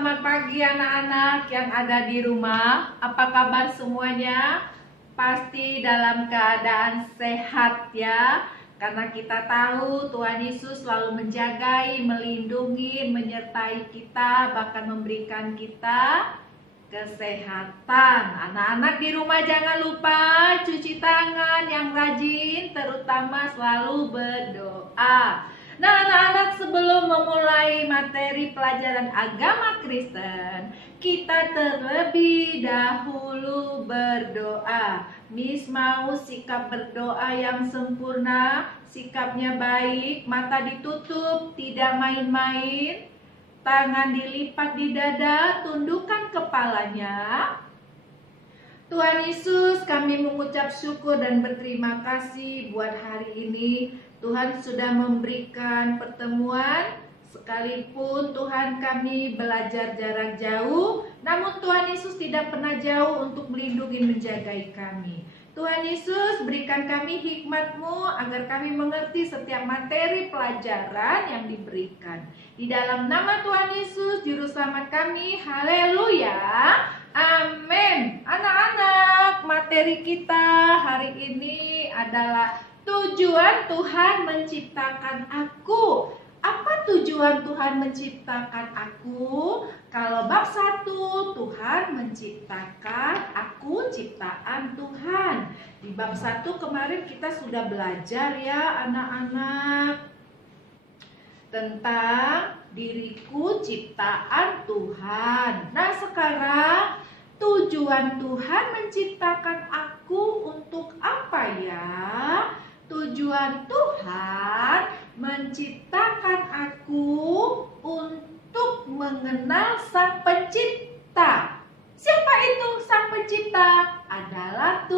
Selamat pagi anak-anak yang ada di rumah. Apa kabar semuanya? Pasti dalam keadaan sehat ya. Karena kita tahu Tuhan Yesus selalu menjagai, melindungi, menyertai kita, bahkan memberikan kita kesehatan. Anak-anak di rumah jangan lupa cuci tangan yang rajin, terutama selalu berdoa. Nah anak-anak, sebelum memulai materi pelajaran agama Kristen, kita terlebih dahulu berdoa. Miss mau sikap berdoa yang sempurna, sikapnya baik, mata ditutup, tidak main-main, tangan dilipat di dada, tundukkan kepalanya. Tuhan Yesus, kami mengucap syukur dan berterima kasih buat hari ini. Tuhan sudah memberikan pertemuan, sekalipun Tuhan kami belajar jarak jauh, namun Tuhan Yesus tidak pernah jauh untuk melindungi menjagai kami. Tuhan Yesus, berikan kami hikmat-Mu agar kami mengerti setiap materi pelajaran yang diberikan. Di dalam nama Tuhan Yesus, Juru Selamat kami, haleluya, amin. Anak-anak, materi kita hari ini adalah tujuan Tuhan menciptakan aku. Apa tujuan Tuhan menciptakan aku? Kalau bab 1, Tuhan menciptakan aku, ciptaan Tuhan. Di bab 1 kemarin kita sudah belajar ya anak-anak, tentang diriku ciptaan Tuhan. Nah sekarang tujuan Tuhan menciptakan aku untuk apa ya? Tujuan Tuhan menciptakan aku untuk mengenal Sang Pencipta. Siapa itu Sang Pencipta? Adalah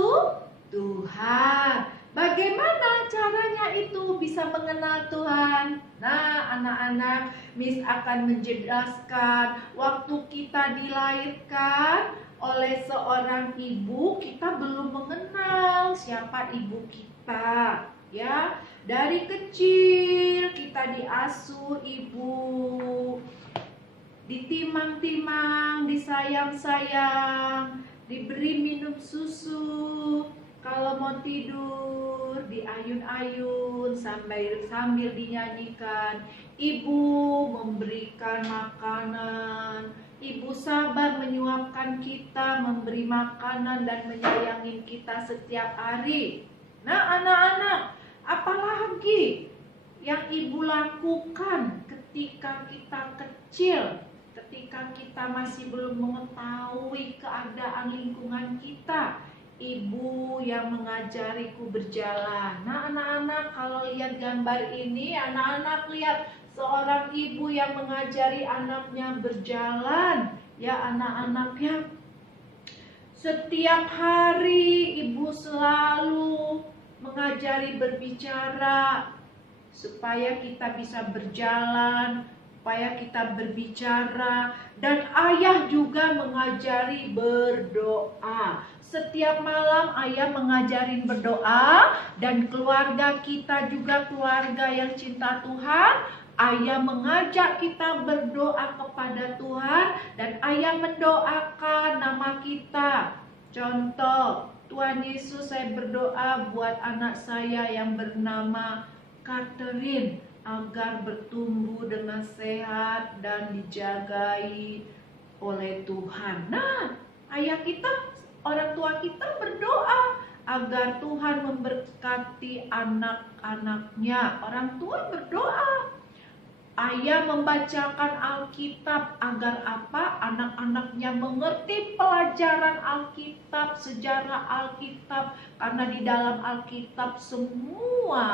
Tuhan. Bagaimana caranya itu bisa mengenal Tuhan? Nah, anak-anak, Miss akan menjelaskan waktu kita dilahirkan oleh seorang ibu, kita belum mengenal siapa ibu kita, ya. Dari kecil kita diasuh ibu, ditimang-timang, disayang-sayang, diberi minum susu. Kalau mau tidur, diayun-ayun sambil dinyanyikan. Ibu memberikan makanan. Ibu sabar menyuapkan kita, memberi makanan dan menyayangi kita setiap hari. Nah anak-anak, apalagi yang ibu lakukan ketika kita kecil, ketika kita masih belum mengetahui keadaan lingkungan kita? Ibu yang mengajariku berjalan. Nah anak-anak, kalau lihat gambar ini, anak-anak lihat seorang ibu yang mengajari anaknya berjalan. Ya anak-anak ya, setiap hari ibu selalu mengajari berbicara supaya kita bisa berjalan, supaya kita berbicara. Dan ayah juga mengajari berdoa. Setiap malam ayah mengajarin berdoa, dan keluarga kita juga keluarga yang cinta Tuhan. Ayah mengajak kita berdoa kepada Tuhan, dan ayah mendoakan nama kita. Contoh, Tuhan Yesus, saya berdoa buat anak saya yang bernama Catherine, agar bertumbuh dengan sehat dan dijagai oleh Tuhan. Nah, ayah kita, orang tua kita berdoa agar Tuhan memberkati anak-anaknya. Orang tua berdoa. Ayah membacakan Alkitab agar apa? Anak-anaknya mengerti pelajaran Alkitab, sejarah Alkitab. Karena di dalam Alkitab semua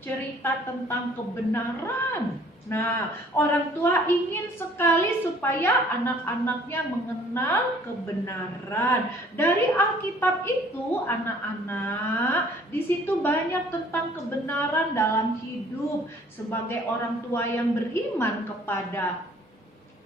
cerita tentang kebenaran. Nah, orang tua ingin sekali supaya anak-anaknya mengenal kebenaran. Dari Alkitab itu, anak-anak, di situ banyak tentang kebenaran dalam hidup. Sebagai orang tua yang beriman kepada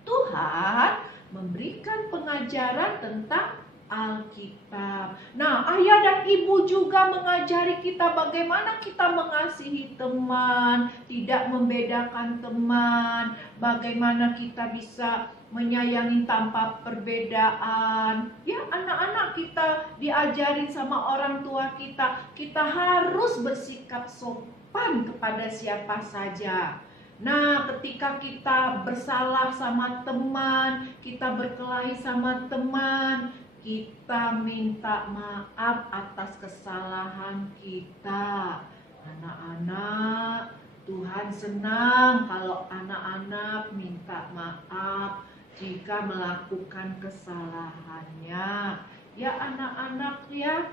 Tuhan, memberikan pengajaran tentang Alkitab. Nah, ayah dan ibu juga mengajari kita bagaimana kita mengasihi teman, tidak membedakan teman, bagaimana kita bisa menyayangi tanpa perbedaan. Ya, anak-anak kita diajarin sama orang tua kita harus bersikap sopan kepada siapa saja. Nah, ketika kita bersalah sama teman, kita berkelahi sama teman, kita minta maaf atas kesalahan kita. Anak-anak, Tuhan senang kalau anak-anak minta maaf jika melakukan kesalahannya. Ya anak-anak ya,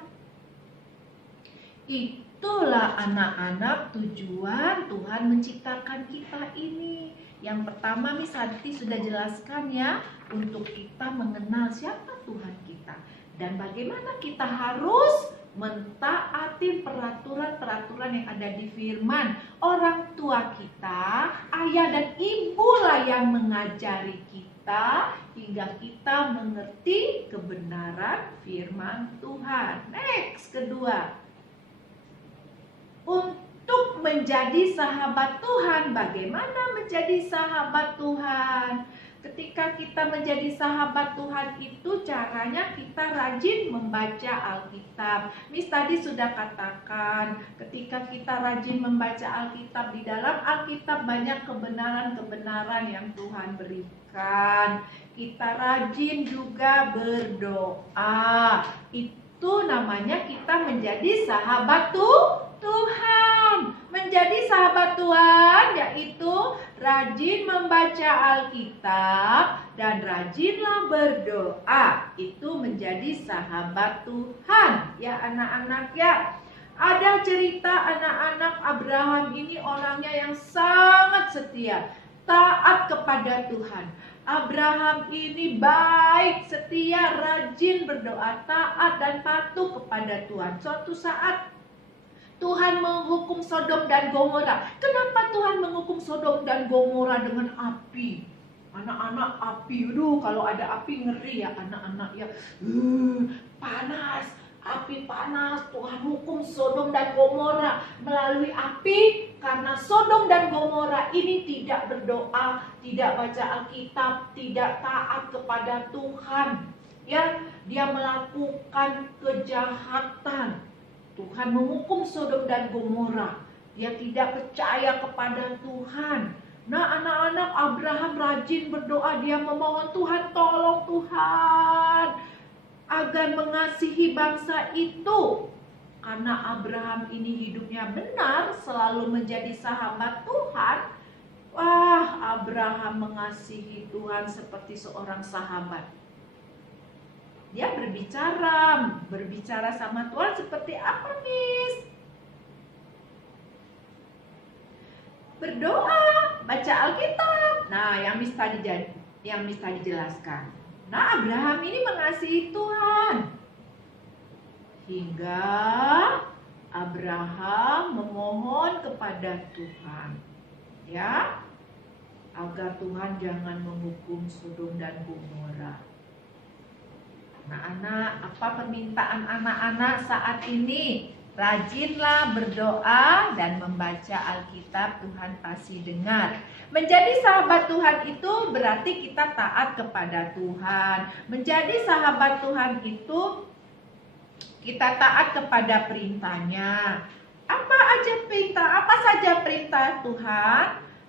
itulah anak-anak tujuan Tuhan menciptakan kita ini. Yang pertama Miss Santi sudah jelaskan ya, untuk kita mengenal siapa Tuhan kita dan bagaimana kita harus mentaati peraturan-peraturan yang ada di firman. Orang tua kita, ayah dan ibu lah yang mengajari kita hingga kita mengerti kebenaran firman Tuhan. Next, kedua, untuk menjadi sahabat Tuhan. Bagaimana menjadi sahabat Tuhan? Ketika kita menjadi sahabat Tuhan itu caranya kita rajin membaca Alkitab. Miss tadi sudah katakan, ketika kita rajin membaca Alkitab, di dalam Alkitab banyak kebenaran-kebenaran yang Tuhan berikan. Kita rajin juga berdoa. Itu namanya kita menjadi sahabat Tuhan. Menjadi sahabat Tuhan yaitu rajin membaca Alkitab dan rajinlah berdoa. Itu menjadi sahabat Tuhan. Ya anak-anak ya. Ada cerita anak-anak Abraham ini orangnya yang sangat setia, taat kepada Tuhan. Abraham ini baik, setia, rajin berdoa, taat dan patuh kepada Tuhan. Suatu saat Tuhan menghukum Sodom dan Gomora. Kenapa Tuhan menghukum Sodom dan Gomora dengan api? Anak-anak, api, kalau ada api ngeri ya anak-anak ya. Panas, api panas. Tuhan hukum Sodom dan Gomora melalui api karena Sodom dan Gomora ini tidak berdoa, tidak baca Alkitab, tidak taat kepada Tuhan. Ya, dia melakukan kejahatan. Tuhan menghukum Sodom dan Gomora. Dia tidak percaya kepada Tuhan. Nah anak-anak, Abraham rajin berdoa. Dia memohon Tuhan, tolong Tuhan agar mengasihi bangsa itu. Karena Abraham ini hidupnya benar, selalu menjadi sahabat Tuhan. Wah, Abraham mengasihi Tuhan seperti seorang sahabat. Dia berbicara sama Tuhan seperti apa, Miss? Berdoa, baca Alkitab. Nah, yang Miss tadi jelaskan. Nah, Abraham ini mengasihi Tuhan. Hingga Abraham memohon kepada Tuhan, ya, agar Tuhan jangan menghukum Sodom dan Gomora. Anak-anak, apa permintaan anak-anak saat ini? Rajinlah berdoa dan membaca Alkitab, Tuhan pasti dengar. Menjadi sahabat Tuhan itu berarti kita taat kepada Tuhan. Menjadi sahabat Tuhan itu kita taat kepada perintahnya. Apa saja perintah Tuhan?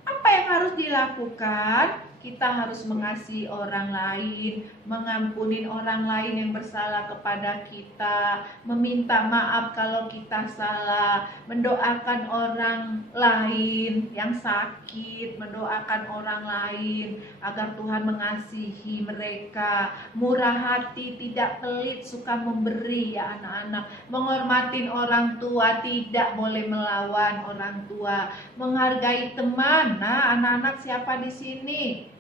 Apa yang harus dilakukan? Kita harus mengasihi orang lain, mengampuni orang lain yang bersalah kepada kita, meminta maaf kalau kita salah, mendoakan orang lain yang sakit, mendoakan orang lain agar Tuhan mengasihi mereka, murah hati, tidak pelit, suka memberi ya anak-anak, menghormati orang tua, tidak boleh melawan orang tua, menghargai teman. Nah, anak-anak siapa di sini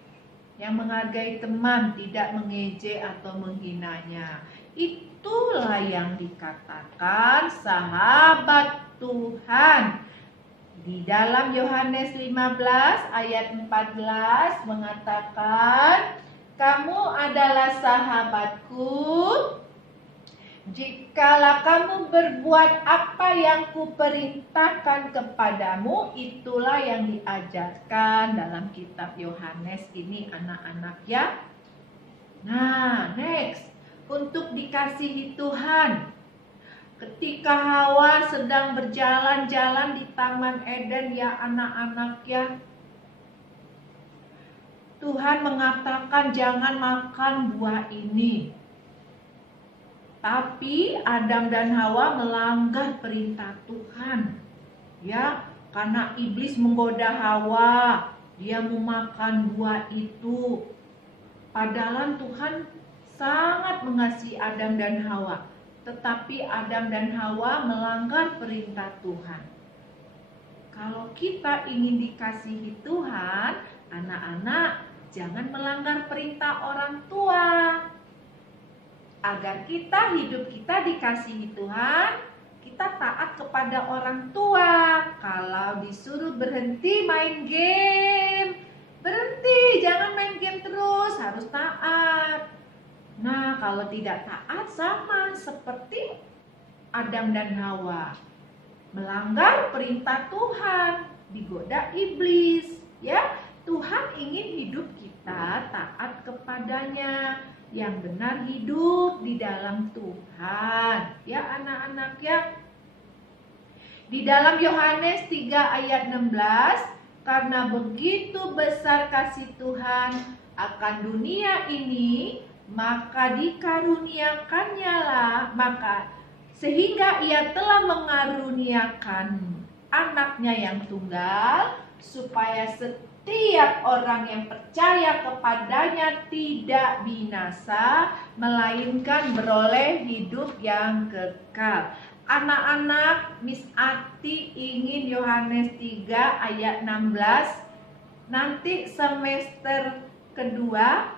yang menghargai teman, tidak mengejek atau menghinanya? Itulah yang dikatakan sahabat Tuhan. Di dalam Yohanes 15 ayat 14 mengatakan, kamu adalah sahabatku Jikalau kamu berbuat apa yang kuperintahkan kepadamu, itulah yang diajarkan dalam kitab Yohanes ini anak-anak ya. Nah, next. Untuk dikasihi Tuhan. Ketika Hawa sedang berjalan-jalan di Taman Eden ya anak-anak ya. Tuhan mengatakan jangan makan buah ini. Tapi Adam dan Hawa melanggar perintah Tuhan. Ya, karena iblis menggoda Hawa, dia memakan buah itu. Padahal Tuhan sangat mengasihi Adam dan Hawa, tetapi Adam dan Hawa melanggar perintah Tuhan. Kalau kita ingin dikasihi Tuhan, anak-anak jangan melanggar perintah orang tua. Agar hidup kita dikasihi Tuhan, kita taat kepada orang tua. Kalau disuruh berhenti main game, berhenti, jangan main game terus, harus taat. Nah, kalau tidak taat sama seperti Adam dan Hawa, melanggar perintah Tuhan, digoda iblis. Ya, Tuhan ingin hidup kita taat kepadanya. Yang benar hidup di dalam Tuhan. Ya anak-anak ya. Di dalam Yohanes 3 ayat 16, karena begitu besar kasih Tuhan akan dunia ini, maka sehingga ia telah mengaruniakan anaknya yang tunggal, supaya setiap orang yang percaya kepadanya tidak binasa, melainkan beroleh hidup yang kekal. Anak-anak, Miss Ati ingin Yohanes 3 ayat 16. Nanti semester kedua,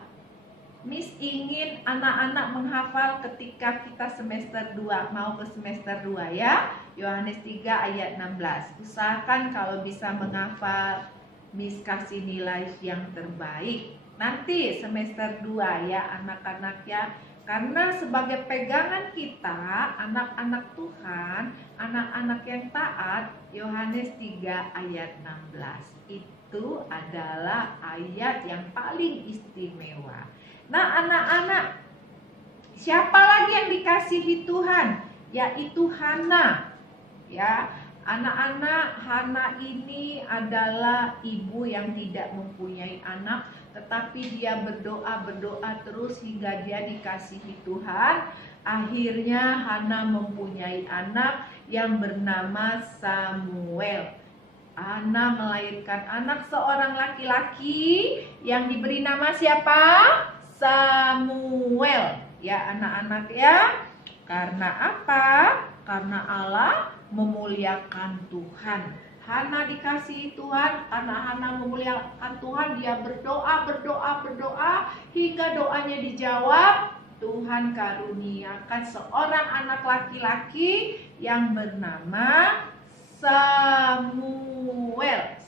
Miss ingin anak-anak menghafal ketika kita semester 2, mau ke semester 2 ya. Yohanes 3 ayat 16. Usahakan kalau bisa menghafal, Miss kasih nilai yang terbaik. Nanti semester 2 ya anak-anak ya. Karena sebagai pegangan kita, anak-anak Tuhan, anak-anak yang taat, Yohanes 3 ayat 16. Itu adalah ayat yang paling istimewa. Nah anak-anak, siapa lagi yang dikasihi Tuhan? Yaitu Hana. Ya, anak-anak, Hana ini adalah ibu yang tidak mempunyai anak, tetapi dia berdoa terus hingga dia dikasihi Tuhan. Akhirnya Hana mempunyai anak yang bernama Samuel. Hana melahirkan anak seorang laki-laki yang diberi nama siapa? Samuel. Ya anak-anak ya. Karena apa? Karena Allah memuliakan Tuhan. Hana dikasihi Tuhan, anak Hana memuliakan Tuhan, dia berdoa hingga doanya dijawab. Tuhan karuniakan seorang anak laki-laki yang bernama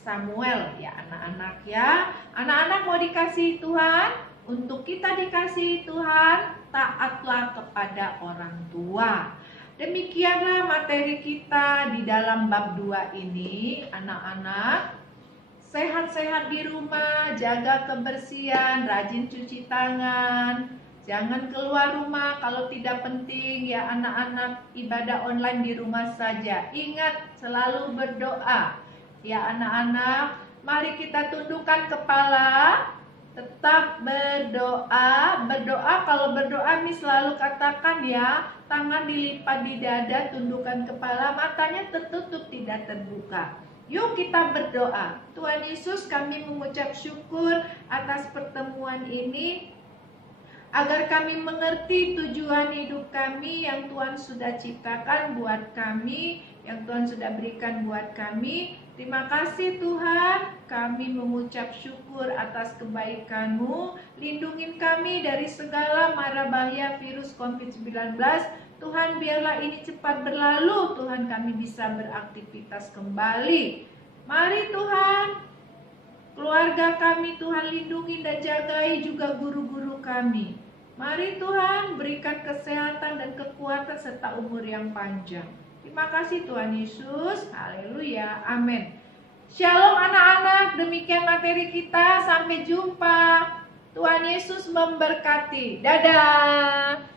Samuel ya anak-anak ya. Anak-anak mau dikasihi Tuhan, untuk kita dikasihi Tuhan, taatlah kepada orang tua. Demikianlah materi kita di dalam bab 2 ini, anak-anak. Sehat-sehat di rumah, jaga kebersihan, rajin cuci tangan. Jangan keluar rumah kalau tidak penting ya anak-anak, ibadah online di rumah saja. Ingat selalu berdoa. Ya anak-anak, mari kita tundukkan kepala. Tetap berdoa. Kalau berdoa Miss selalu katakan ya, tangan dilipat di dada, tundukkan kepala, matanya tertutup tidak terbuka. Yuk kita berdoa. Tuhan Yesus, kami mengucap syukur atas pertemuan ini, agar kami mengerti tujuan hidup kami yang Tuhan sudah ciptakan buat kami, yang Tuhan sudah berikan buat kami. Terima kasih Tuhan, kami mengucap syukur atas kebaikan-Mu. Lindungin kami dari segala mara bahaya virus COVID-19. Tuhan, biarlah ini cepat berlalu. Tuhan, kami bisa beraktivitas kembali. Mari Tuhan, keluarga kami Tuhan lindungi dan jagai, juga guru-guru kami. Mari Tuhan berikan kesehatan dan kekuatan serta umur yang panjang. Terima kasih Tuhan Yesus. Haleluya. Amin. Shalom anak-anak, demikian materi kita. Sampai jumpa. Tuhan Yesus memberkati. Dadah.